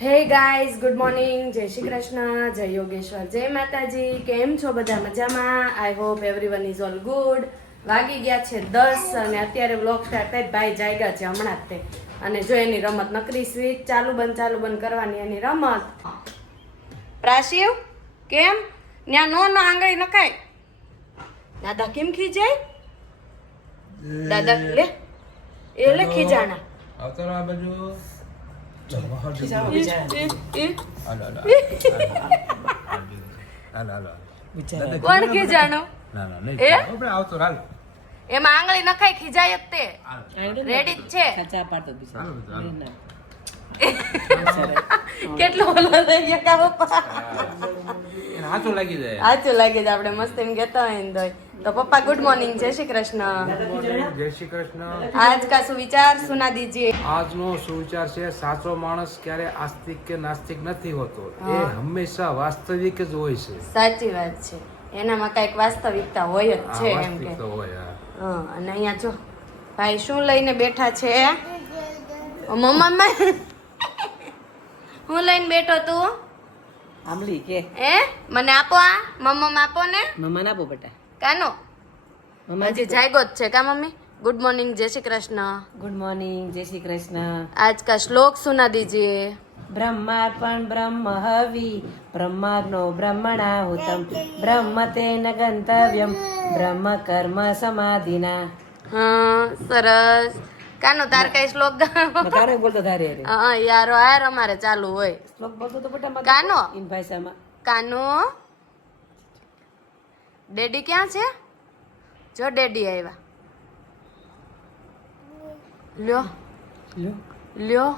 Hey guys, good morning, જય શ્રી કૃષ્ણ, જય યોગેશ્વર, જય માતાજી. કેમ છો બધા? મજામાં? I hope everyone is all good. વાગી ગયા છે 10 અને અત્યારે વ્લોગ સ્ટાર્ટ થાય. ભાઈ જાગ્યા છે હમણાં જ તે, અને જો એની રમત નકરી સ્વિચ ચાલુ બંધ કરવાની એની રમત. પ્રાશિવ કેમ ન્યા નો આંગળી નખાય? દાદા કેમ ખીજાય? દાદા લે એ લે ખીજાણા આવતો આ બાજુ કોણ ખીજાણું? આવતો હાલ એમાં આંગળી નખાય ખીજાય જ તે. રેડી જ છે. કેટલો ઓલો થઈ ગયા કા પપ્પા? હાથો લાગી જાય. આચું લાગે છે. આપણે મસ્ત એમ કહેતા હોય ને તો પપ્પા ગુડ મોર્નિંગ, જય શ્રી કૃષ્ણ. જય શ્રી કૃષ્ણ. આજ કા સુવિચાર સુના દીજીએ. આજનો સુવિચાર છે, સાચો માણસ ક્યારે આસ્તિક કે નાસ્તિક નથી હોતો, એ હંમેશા વાસ્તવિક જ હોય છે. સાચી વાત છે. એનામાં કઈક વાસ્તવિકતા હોય જ છે એમ કે. વાસ્તવિકતા હોય. હા, અને અહીંયા જો ભાઈ શું લઈને બેઠા છે? મમ્મા હું લઈને બેઠો તું? આમલી કે એ મને આપો, આ મમ્મા આપો ને. મમ્મા ના આપો બેટા. કાનો મમ્મા હજી જાગ્યો જ છે કા મમ્મી? ગુડ મોર્નિંગ, જય શ્રી કૃષ્ણ. ગુડ મોર્નિંગ, જય શ્રી કૃષ્ણ. आज का श्लोक सुना दीजिए. બ્રહ્માર્પણ બ્રહ્મ હવિ બ્રહ્માગ્નો બ્રહ્મણાહુતમ બ્રહ્મ તેન ગંતવ્યમ બ્રહ્મ કર્મ સમાધિના. હા, સરસ. કાનો તાર કઈ શ્લોક તારે બોલતો તારે રે હા યાર યાર અમારે ચાલુ હોય. શ્લોક બોલતો તો બેટા કાનો ઇન ભાષામાં. કાનો ડેડી ક્યાં છે? જો ડેડી આવ્યા. લ્યો લ્યો લ્યો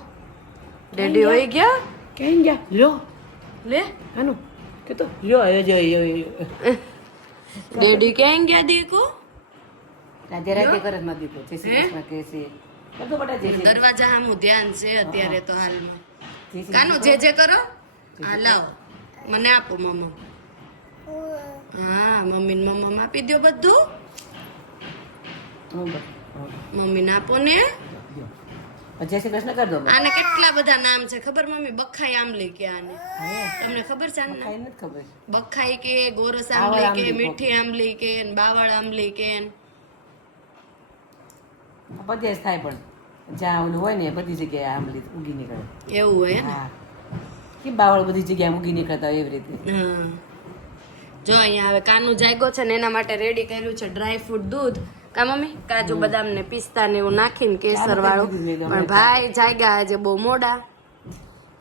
ડેડી હોઈ ગયા. ક્યાં ગયા? લ્યો લે આનું કે તો લ્યો આયો જો યો ડેડી ક્યાં ગયા દેખો? રાધે રાધે કરે માં દીકો જય શ્રી કૃષ્ણ કહે છે બધો બેટા જય શ્રી દરવાજા સામું ધ્યાન છે અત્યારે તો હાલમાં. કૃષ્ણ. કાનો જે કરો. હા લાવો મને આપો મમ્મા. હા મમ્મી ને મમ્મા આપી દો બધું. હું બસ. મમ્મી ને આપો ને. જય શ્રી કૃષ્ણ કર દો બસ. આને કેટલા બધા નામ છે ખબર મમ્મી? બખાઈ આંબલી કે આને. તમને ખબર છે આને? ખાઈ નથી ખબર. બખાઈ કે, ગોરસ આવળ આંબલી કે, આંબલી, મીઠી આંબલી કે, બાવળ આંબલી કે. બધે જ થાય પણ જ્યાં ઓલું હોય ને બધી જગ્યાએ આંબલી ઉગી નીકળે. એવું હોય ને. હા કે બાવળ બધી જગ્યાએ ઉગી નીકળતા હોય એવી રીતે. હા. જો અહીંયા હવે કાનું જાગ્યો છે ને એના માટે રેડી કર્યું છે ડ્રાય ફ્રૂટ દૂધ. કા મમ્મી? કાજુ બદામ ને પિસ્તા ને એવું નાખીને કેસર વાળું. પણ ભાઈ જાગ્યા આજે બહુ મોડા,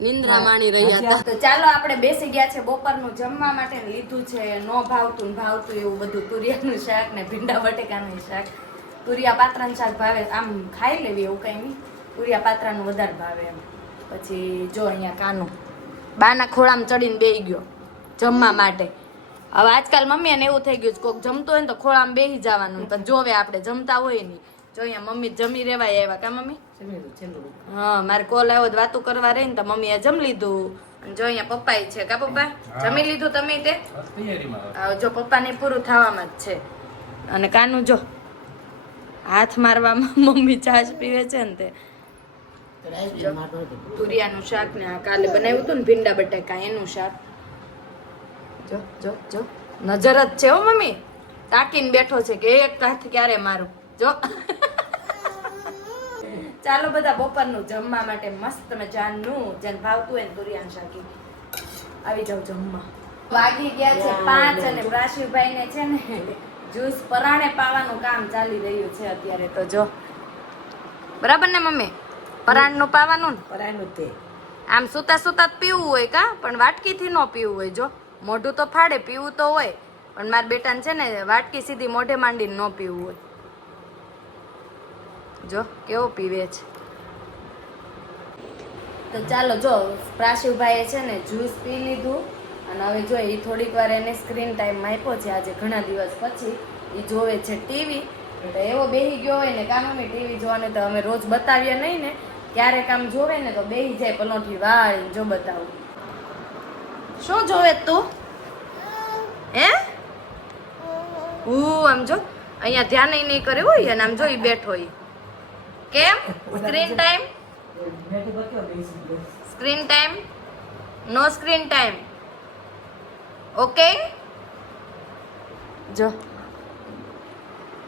નિંદ્રા માણી રહ્યા હતા. તો ચાલો આપણે બેસી ગયા છે બપોરનું જમવા માટે. લીધું છે નો ભાવતું ને ભાવતું એવું બધું, તુરિયાનું શાક ને ભીંડા બટેકાનું શાક. તુરિયા પાત્રાનું શાક ભાવે, આમ ખાઈ લેવી એવું કઈ નહીં, તુરિયા પાત્રાનું વધારે ભાવે એમ. પછી જો અહીંયા કાનું બાના ખોળામાં ચડીને બેહી ગયો જમવા માટે. હવે આજકાલ મમ્મી ને એવું થઈ ગયું છે, કોઈક જમતો હોય ને તો ખોળામાં બેસી જવાનું, પણ જોવે આપણે જમતા હોય નહીં. જો અહીંયા મમ્મી જમી રેવાય આવ્યા કા મમ્મી? હા, મારે કોલ આવ્યો વાતું કરવા રહી ને તો મમ્મીએ જમી લીધું. અને જો અહીંયા પપ્પા છે કા પપ્પા? જમી લીધું તમે તે? જો પપ્પા ને પૂરું થવામાં જ છે. અને કાનું જો હાથ મારવામાં મમ્મી છાશ પીવે છે ને તે. તુરિયાનું શાક ને આ કાલે બનાવ્યું હતું ને ભીંડા બટાકા એનું શાક. જો જો જો નજર જ છે હો મમ્મી, તાકીને બેઠો છે કે એક હાથ ક્યારે મારું. જો ચાલો બધા બપોરનું જમવા માટે મસ્ત મજાનું જેને ભાવતું હોય ને તુરિયાનું શાકી આવી જાવ જમવા. વાગી ગયા છે 5 અને પ્રાશિવભાઈ ને છે ને જ્યુસ પરાણે પાવાનું કામ ચાલી રહ્યું છે અત્યારે. તો જો બરાબર ને મમ્મી? પરાણનું પાવાનું ને પરાયનું તે આમ સુતા સુતા જ પીવું હોય કા, પણ વાટકીથી ન પીવું હોય. જો મોઢું તો ફાડે, પીવું તો હોય, પણ મારા બેટાને છે ને વાટકી સીધી મોઢે માંડીને ન પીવું હોય. જો કેવો પીવે છે. તો ચાલો જો પ્રાશિવભાઈએ છે ને જ્યુસ પી લીધું અને હવે જો એ થોડીક વાર એને સ્ક્રીન ટાઈમ આપ્યો છે આજે ઘણા દિવસ પછી. એ જોવે છે ટીવી. તો એવો બેહી ગયો હોય ને કામમાં ટીવી જોવાને તો અમે રોજ બતાવીએ નહીં ને, ક્યારેક આમ જોવે ને તો બેહી જાય પલોઠી વાળી. જો બતાવું શું જોવે તું? હે આમ જો અહીંયા ધ્યાન નહીં કરે હોય અને આમ જો ઈ બેઠો. કેમ screen time screen time, no screen time. Okay જો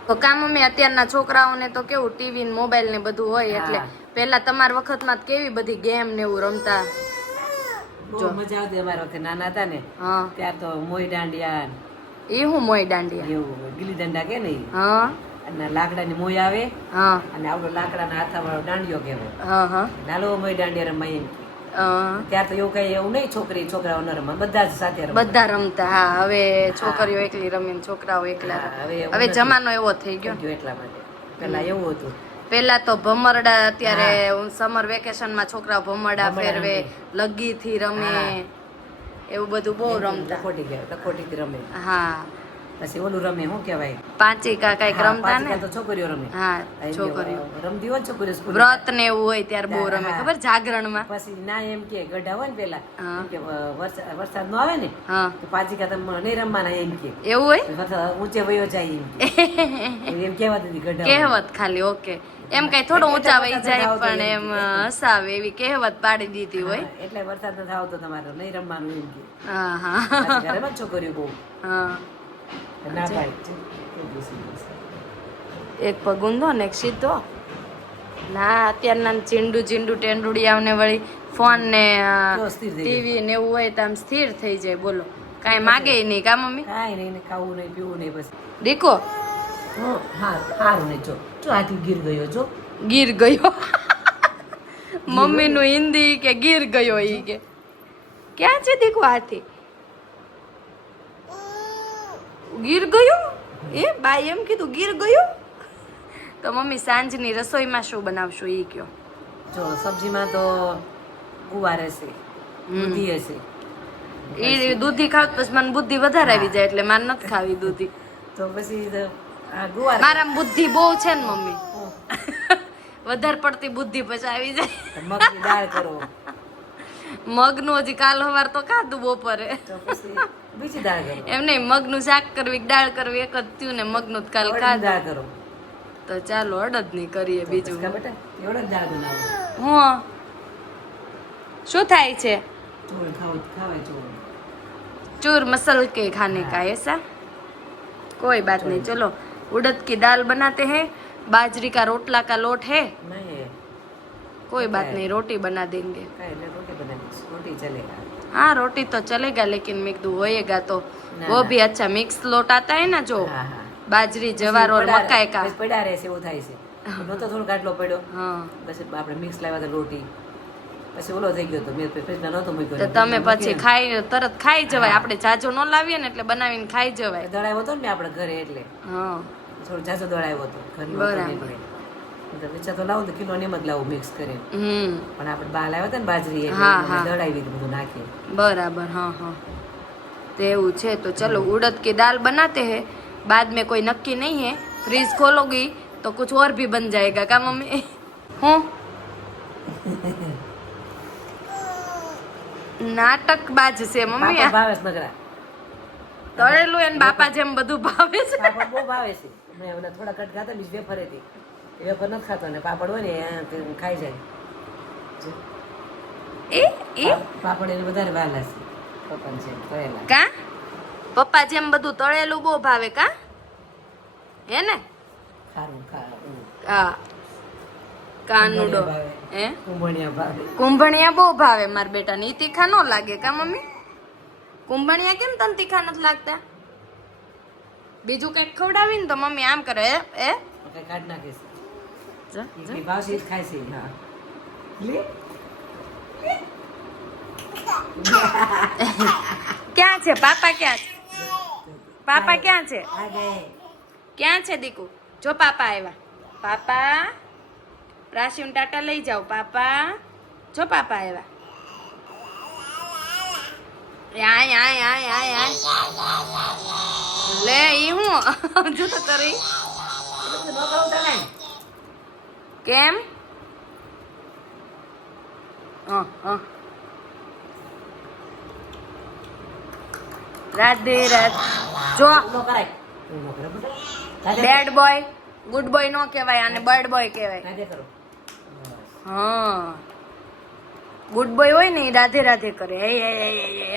તો કા મમ્મી અત્યારના છોકરાઓને તો કેવું ટીવી ને મોબાઈલ ને બધું હોય એટલે હા. પેલા તમારા વખતમાં તો કેવી બધી ગેમ ને એવું રમતા. બહુ મજા આવતી અમારા વખતે નાના હતા ને હા ત્યાર તો મોઈ દાંડિયા એ હું મોય દાંડિયા. એવું ગીલી દંડા કે ને ઈ. હા અને લાકડાની મોઈ આવે હા અને આવડો લાકડાના હાથાવાળો દાંડિયો કહેવાય. હા હા નાલો મોઈ દાંડિયા રમાય એમ. હા. ત્યાર તો એવું કઈ એવું નહીં છોકરાઓ ન રમવા બધા જ સાથે રમવા. બધા રમતા. હા હવે છોકરીઓ એકલી રમે ને છોકરાઓ એકલા હા, રમે. હવે એવું હવે નથી. જમાનો એવો થઈ ગયો. ગયો એટલા માટે પેલા એવું હતું. પેલા તો ભમરડા અત્યારે સમર વેકેશન માં છોકરાઓ ભમરડા ભમરડા ફેરવે, રમે. લગી થી રમે, હા. એવું બધું બહુ રમતા. લખોટી રમે. હા પછી ઓલું રમે શું કહેવાય પાંચિકા કઈક હા, રમતા ને. પાંચિકા તો છોકરીઓ રમે. હા આ છોકરીઓ રમતી હોય ને છોકરીઓ સ્કૂલ વ્રત ને એવું હોય ત્યારે બહુ રમે. હા. ખબર જાગરણમાં. પછી ના એમ કે ગઢા હોય ને પેલા હા. એમ કે વરસાદ નો આવે ને હા તો પાંચિકા તમે નહીં રમવાના એમ કે એવું હોય વરસાદ ઊંચે વયો જાય એમ કે એમ કહેવાતી હતી ગઢા હોય. કહેવત ખાલી. ઓકે એમ કઈ થોડું ઊંચા વહી જાય પણ એમ હસાવે એવી કહેવત પાડી દીધી હોય. હા, એટલે વરસાદ નથી આવતો તમારે નહીં રમવાનું એમ કે હા હા પાંચિકા રમે ને છોકરીઓ બહુ હા. ના પાડી એક પગ ઊંધો ને એક સીધો. ના અત્યારના ચીંડું ચીંડું ટેન્ડુડિયાઓને વળી ફોન ને કેવો સ્થિર થઈ જાય. ટીવી ને એવું હોય તો આમ સ્થિર થઈ જાય. બોલો કાંઈ માગે નહીં કા મમ્મી. કાંઈ નહીં ને ખાવું નહીં પીવું નહીં બસ દીકો હારું નહીં જો હાથી ગીર ગયો જો ગીર ગયો. મમ્મી નું હિન્દી કે ગીર ગયો ઈ કે ક્યાં છે દીકો હાથી ગીર ગયો. એ બાઈ એમ કીધું ગીર ગયો. તો મમ્મી સાંજની રસોઈમાં શું બનાવશું ઈ કયો. જો સબ્જીમાં તો ગુવાર હશે દૂધી હશે એ દૂધી ખાવ તો પછી મને બુદ્ધિ વધારે આવી જાય એટલે મારે નથી ખાવી દૂધી. તો પછી આ ગુવાર મારામાં બુદ્ધિ બહુ છે ને મમ્મી. વધારે પડતી બુદ્ધિ પછી આવી જાય. મગની દાળ કરો મગનું હજી કાલ સવાર તો ખાધું બપોરે. તો પછી બીજી દાળ કરો એમ નહીં મગનું શાક કરવી દાળ કરવી એક જ થયું ને મગનું જ કાલ અડદની ખાધું. દાળ કરો તો ચાલો અડદની કરીએ બીજું. કા બેટા એવડે દાળ બનાવો હું શું થાય છે. ચોળ ખાવાય ચોળ चूर मसल के खाने का ऐसा कोई बात नहीं. चलो उड़द की दाल बनाते हैं. बाजरी का रोटला का लोट है नहीं कोई बात नहीं रोटी बना देंगे. काहे ले रोटी बनानी रोटी चलेगा हाँ रोटी तो चलेगा लेकिन मैं कहूँ होएगा तो ना, वो ना. भी अच्छा मिक्स लोट आता है ना जो હા હા बाजरी जवार और मकाई का. પછી પડ્યા રહેશે એવું થાય છે નતો થોડો કાટલો પડ્યો हाँ પછી આપણે મિક્સ લાવ્યા હતા રોટી પછી ઓલો થઈ ગયો તો મેં ફ્રીજમાં નહોતો મૂક્યો તો તમે પછી ખાઈ તરત ખાઈ જવાય. આપણે જાજો ન લાવીએ ને એટલે બનાવીને ખાઈ જવાય. દળાવ્યો હતો ને મેં આપણે ઘરે એટલે હા થોડો જાજો દળાવ્યો હતો ઘરનો હતો બરાબર. ને એટલે તો વિચાર તો લાવું તો કિલો ને એમ જ લાવું મિક્સ કરીને પણ આપણે બહાર લાવ્યા હતા ને બાજરી એટલે હા, એમાં હા. દળાવી બધું નાખીએ बराबर हाँ हाँ तो એવું છે. તો चलो उड़द की दाल बनाते हैं. बाद में कोई नक्की नहीं है. फ्रीज खोलोगी तो कुछ और भी बन जाएगा का मम्मी. હું નાટક બાજ છે મમ્મી. પાપડ ભાવે છે નકરા તળેલું એને બાપા જેમ બધું ભાવે છે. પાપડ બહુ ભાવે છે મેં ઓલા થોડા કટ ખાતા બીજ વેફર હતી એ વેફર નથી ખાતો ને પાપડ હોય ને તે ખાઈ જાય એ એ પાપડ એને વધારે વાલા છે પપ્પાને છે તળેલા કા પપ્પા જેમ બધું તળેલું બહુ ભાવે કા હે ને. ખારું હા કાનુડો ભાવે. હે કુંભણિયા ભાવે કુંભણિયા બહુ ભાવે મારા બેટાને. ઈ તીખા ન લાગે કા મમ્મી. કુંભણિયા કેમ તને તીખા નથી લાગતા. બીજું કઈક ખવડાવીને તો મમ્મી આમ કરે એ કઈ કાઢ નાખે છે જા, જા. એ ભાવશે જ ખાય છે હા લે ક્યાં છે પાપા ક્યાં છે પાપા ક્યાં છે આ ગયે ક્યાં છે દીકુ. જો પાપા આવ્યા. પાપા પ્રાચીન ટાટા લઈ જાઓ. પાપા જો પાપા આવ્યા. આય આય આય આય આય લે ઈ હું જો તો કરી કેમ રાધે રાધે. જો નો કરાય નો કરે બેટા બેડ બોય ગુડ બોય નો કહેવાય આને બર્ડ બોય કહેવાય. રાધે કરો હા ગુડ બોય હોય ને એ રાધે રાધે કરે,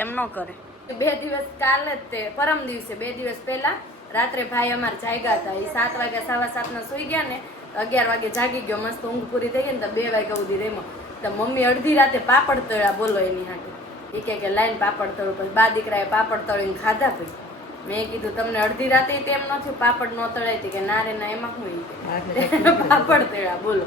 એમ ન કરે. 2 દિવસ કાલે જ તે પરમ દિવસે 2 દિવસ પહેલા રાત્રે ભાઈ અમારે જાગ્યા હતા. એ 7 વાગ્યા 7:15 સુઈ ગયા ને 11 વાગે જાગી ગયો. મસ્ત ઊંઘ પૂરી થઈ ગઈ ને તો 2 વાગ્યા સુધી રેમો. તો મમ્મી અડધી રાતે પાપડ તળ્યા, બોલો એની હાટે. એ કે લાઈન પાપડ તળું. પછી બા દીકરાએ પાપડ તળીને ખાધા. પછી મેં કીધું તમને અડધી રાતે તેમ નથી પાપડ ન તળાય કે ના રે ના, એમાં શું પાપડ તળ્યા, બોલો.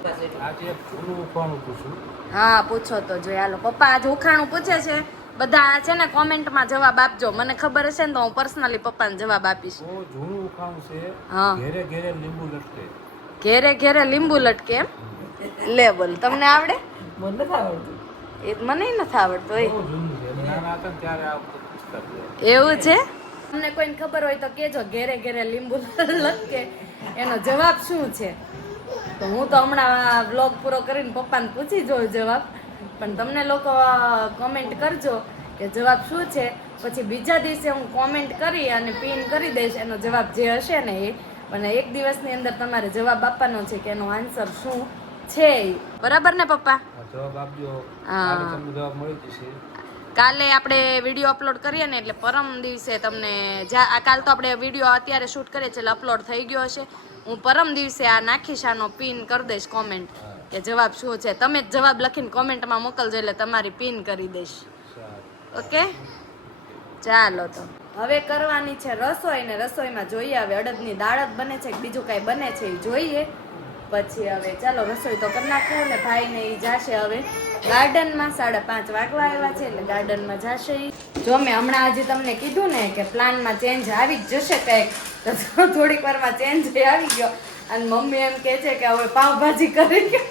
આજે જૂનું ઉખાણું પૂછું. હા પૂછો તો જોઈએ. હાલો પપ્પા આજે ઉખાણું પૂછે છે. બધા છે ને કોમેન્ટમાં જવાબ આપજો. મને ખબર હશે ને તો હું પર્સનલી પપ્પાને જવાબ આપીશ. બહુ જૂનું ઉખાણું છે. હા. ઘેરે ઘેરે લીંબુ લટકે. ઘેરે ઘેરે લીંબુ લટકે એમ? લે બોલ, તમને આવડે? મને નથી આવડતું. એ મને નથી આવડતું. બહુ જૂનું છે. નાના હતા ને ત્યારે આ બધું પૂછતા હતા. એવું છે? તમને કોઈને ખબર હોય તો કેજો. ઘેરે ઘેરે લીંબુ લટકે એનો જવાબ શું છે? તો હું તો હમણાં વ્લોગ પૂરો કરીને પપ્પાને પૂછી જોઉં જવાબ. પણ તમને લોકો કોમેન્ટ કરજો કે જવાબ શું છે. પછી બીજા દિવસે હું કોમેન્ટ કરી અને પિન કરી દઈશ એનો જવાબ જે હશે ને એ. પણ 1 દિવસની અંદર તમારે જવાબ આપવાનો છે કે એનો આન્સર શું છે. બરાબર ને પપ્પા? જવાબ આપજો. હા. કાલે તમને જવાબ મળી જશે. કાલે આપણે વિડીયો અપલોડ કરીએ ને એટલે પરમ દિવસે તમને કાલ તો આપણે વિડીયો અત્યારે શૂટ કરીએ છીએ એટલે અપલોડ થઈ ગયો હશે. હું પરમ દિવસે આ નાખીશ, આનો પિન કરી દઈશ કોમેન્ટ કે જવાબ શું છે. તમે જ જવાબ લખીને કોમેન્ટમાં મોકલજો એટલે તમારી પિન કરી દઈશ. ઓકે ચાલો તો હવે કરવાની છે રસોઈ. ને રસોઈમાં જોઈએ હવે અડદની દાળ જ બને છે કે બીજું કાંઈ બને છે એ જોઈએ. પછી હવે ચાલો રસોઈ તો કરી નાખું. ને ભાઈને એ જાશે હવે ગાર્ડનમાં. 5:30 વાગવા આવ્યા છે એટલે ગાર્ડનમાં જાશે ઈ. જો મેં હમણાં આજે તમને કીધું ને કે પ્લાનમાં ચેન્જ આવી જ જશે કંઈક, તો થોડીક વારમાં ચેન્જ આવી ગયો. અને મમ્મી એમ કહે છે કે હવે પાવભાજી કરી.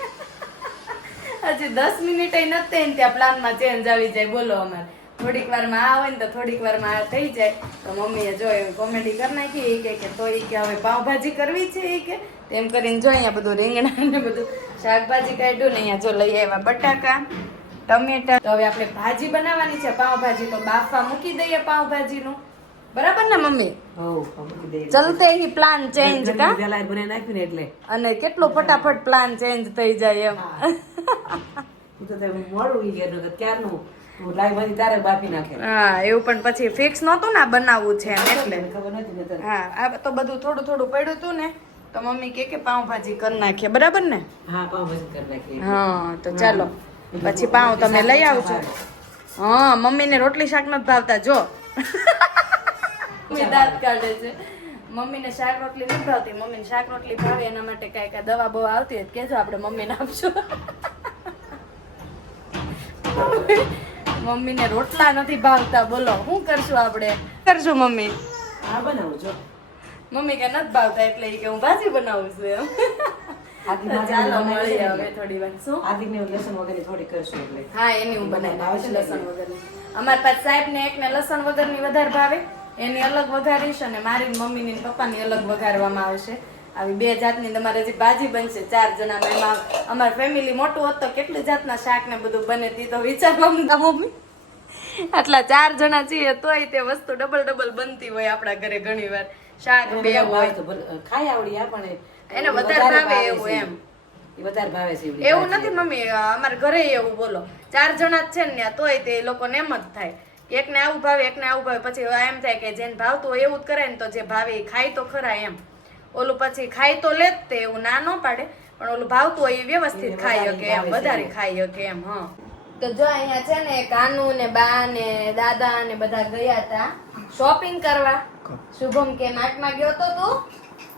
હજી 10 મિનિટ નથી ને ત્યાં પ્લાનમાં ચેન્જ આવી જાય. બોલો અમારે થોડીક વારમાં આ હોય ને તો થોડીક વારમાં આ થઈ જાય. તો મમ્મીએ જો કોમેડી કરી નાખી કે તો એ કે હવે પાવભાજી કરવી છે એ કે. તેમ કરીને જો અહીંયા બધું રીંગણા ને બધું શાકભાજી કાઢ્યું ને અહીંયા જો લઈ આવ્યા બટાકા, ટમેટા. તો હવે આપણે ભાજી બનાવવાની છે પાવભાજી. તો બાફવા મૂકી દઈએ પાવભાજીનું. બરાબર ને મમ્મી? ચલતે હી પ્લાન ચેન્જ કા વેલા બનાવી નાખ્યું ને એટલે. અને કેટલો ફટાફટ પ્લાન ચેન્જ થઈ જાય એમ. હું તો મોડું ઈ ગયા ક્યારનું લાઈવ બની તારે બાફી નાખે. હા એવું પણ પછી ફિક્સ નહોતું ને બનાવવું છે એમ એટલે. ખબર નથી નતર. હા આ તો બધું થોડું થોડું પડ્યું હતું ને તો મમ્મી કે પાવભાજી કરી નાખીએ. બરાબર ને? હા પાવભાજી કરી નાખી. હા તો ચાલો પછી પાવ તમે લઈ આવજો. હા મમ્મીને રોટલી શાક નથી ભાવતા. જો દાંત કાઢે છે. મમ્મીને શાક રોટલી નથી ભાવતી. મમ્મીને શાક રોટલી ભાવે એના માટે કઈ દવા બવા આવતી હોય કેજો આપણે મમ્મીને આપશું. મમ્મીને રોટલા નથી ભાવતા. બોલો શું કરશું આપણે? કરશું મમ્મી? હા બનાવું છો. મમ્મી કે નથી ભાવતા એટલે કે હું ભાજી બનાવું છું એમ. ચાલો મળીએ હવે થોડી વાર. શું આદિને લસણ વગરની થોડી કરશું એટલે. હા એની હું બનાવી નાખીશ લસણ વગરની. અમારા પાસે સાહેબ ને એકને લસણ વગરની વધારે ભાવે, એની અલગ વઘારીશ. અને મારી મમ્મીની ને પપ્પાની અલગ વઘારવામાં આવશે. આવી 2 જાતની તમારે હજી ભાજી બનશે 4 જણામાં. એમાં અમાર ફેમિલી મોટું હોત તો કેટલી જાતના શાક ને બધું બને તે તો વિચારવા માંગતા મમ્મી. આટલા 4 જણા છીએ તોય તે વસ્તુ ડબલ બનતી હોય આપણા ઘરે ઘણી વાર. શાક 2 હોય તો ખાઈ આવડી આપણે એને વધારે ભાવે એવું એમ. એ વધારે ભાવે છે એવું નથી મમ્મી, અમારા ઘરે એવું બોલો 4 જણા જ છે ને ત્યાં તોય તે લોકોને એમ જ થાય કે એકને આવું ભાવે એકને આવું ભાવે. પછી એમ થાય કે જેને ભાવતું હોય એવું જ કરાય ને તો જે ભાવે એ ખાય તો ખરા એમ. ઓલું પછી ખાઈ તો લે જ તે એવું ના ન પાડે, પણ ઓલું ભાવતું હોય એ વ્યવસ્થિત ખાઈ શકે એમ, વધારે ખાઈ શકે એમ. હા તો જો અહીંયા છે ને કાનુ ને બા ને દાદા ને બધા ગયા હતા શોપિંગ કરવા. શુભમ કે નાટમાં ગયો તો તું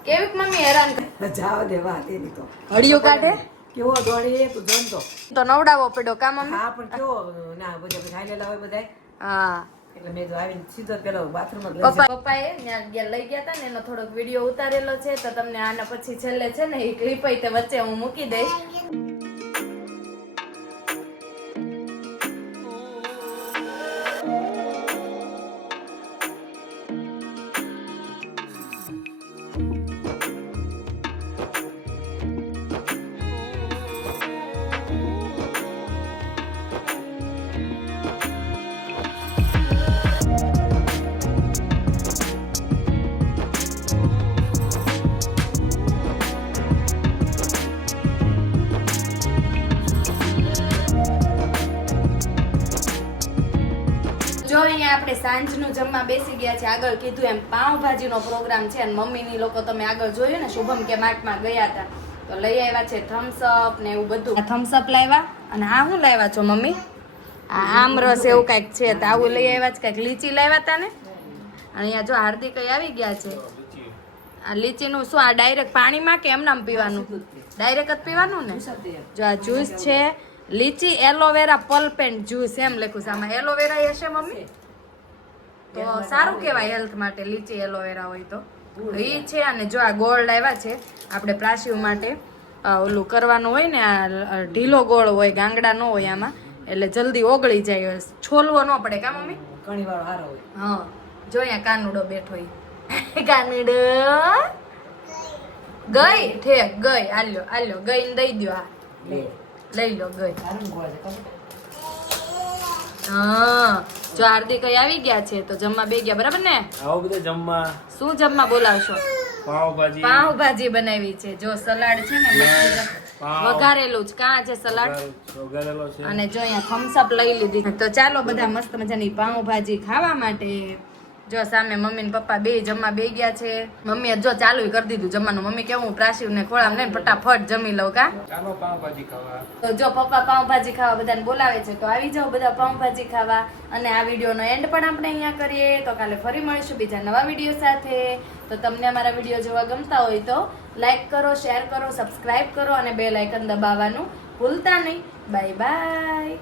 કેવીક મમ્મી હેરાન જાવ દેવા તેની તો હડિયો કાઢે કેવો દોડી તું જમતો તો નવડાવો પડ્યો કા મમ્મી? હા પણ કેવો ના બધા ખાઈ લેલા હોય બધા. હા એટલે મેં તો આવીને સીધો પેલો બાથરૂમ પપ્પાએ ત્યાં લઈ ગયા હતા ને એનો થોડોક વિડીયો ઉતારેલો છે તો તમને આના પછી છેલ્લે છે ને એ ક્લિપ તે વચ્ચે હું મૂકી દઈશ. જો અહીંયા આપણે સાંજનું જમવા બેસી ગયા છે. આગળ કીધું એમ પાઉંભાજીનો પ્રોગ્રામ છે અને મમ્મીની લોકો તમે આગળ જોયું ને શુભમ કે માર્ટમાં ગયા હતા તો લઈ આવ્યા છે થમ્સઅપ ને એવું બધું. થમ્સઅપ લાવ્યા અને આ શું લાવ્યા છો મમ્મી? આ આમરસ એવું કાંઈક છે તો આવું લઈ આવ્યા છે. કાંઈક લીચી લાવ્યા હતા ને. અને અહીંયા જો હાર્દિક આવી ગયા છે. આ લીચીનું શું આ ડાયરેક્ટ પાણીમાં કે એમનામ પીવાનું? ડાયરેક્ટ જ પીવાનું ને. જો આ જ્યુસ છે લીચી એલોવેરા પલ્પ એન્ડ જ્યુસ એમ લખ્યું છે. આમાં એલોવેરા હશે મમ્મી તો સારું કહેવાય હેલ્થ માટે. લીચી એલોવેરા હોય તો એ છે. અને જો આ ગોળ આવ્યા છે આપણે પ્રાશિવ માટે. ઓલું કરવાનું હોય ને આ ઢીલો ગોળ હોય ગાંગડા ન હોય આમાં એટલે જલ્દી ઓગળી જાય છોલવો ન પડે કા મમ્મી? ઘણી વાર સારો હોય. હા જો અહીંયા કાનુડો બેઠો ઈ. કાનુડો ગઈ ઠેક ગઈ. આલ્યો આલ્યો ગઈ ને દઈ દ્યો. આ લઈ લો ગઈ. સારું ગોળ છે ખબર? હા જો હાર્દિક આવી ગયા છે તો જમવા બે ગયા બરાબર ને? આવો બધા જમવા. શું જમવા બોલાવશો? પાવભાજી. પાવભાજી બનાવી છે. જો સલાડ છે ને વઘારેલું જ કાં છે સલાડ વઘારેલો છે. અને જો અહીંયા થમ્સઅપ લઈ લીધી. તો ચાલો બધા મસ્ત મજાની પાઉંભાજી ખાવા માટે. જો સામે મમ્મી ને પપ્પા બે જમવા બે ગયા છે. મમ્મીએ જો ચાલુ કરી દીધું જમવાનું. મમ્મી કેવું પ્રાશિવ ને ખોળામ લઈને ફટાફટ જમી લઉં કા. ચાલો પાવભાજી ખાવા. તો જો પપ્પા પાઉંભાજી ખાવા બધાને બોલાવે છે તો આવી જાઓ બધા પાઉંભાજી ખાવા. અને આ વિડીયોનો એન્ડ પણ આપણે અહીંયા કરીએ. તો કાલે ફરી મળીશું બીજા નવા વિડીયો સાથે. તો તમને અમારા વિડીયો જોવા ગમતા હોય તો લાઈક કરો, શેર કરો, સબસ્ક્રાઇબ કરો અને બેલ આઇકન દબાવવાનું ભૂલતા નહીં. Bye bye.